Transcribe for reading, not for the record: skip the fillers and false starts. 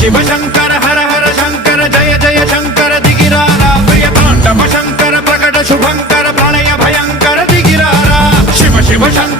शिव शंकर हर हर शंकर जय जय शंकर दिगिरारा प्रिय तांडव शंकर प्रकट शुभंकर प्रणय भयंकर दिगिरारा शिव शिव शंकर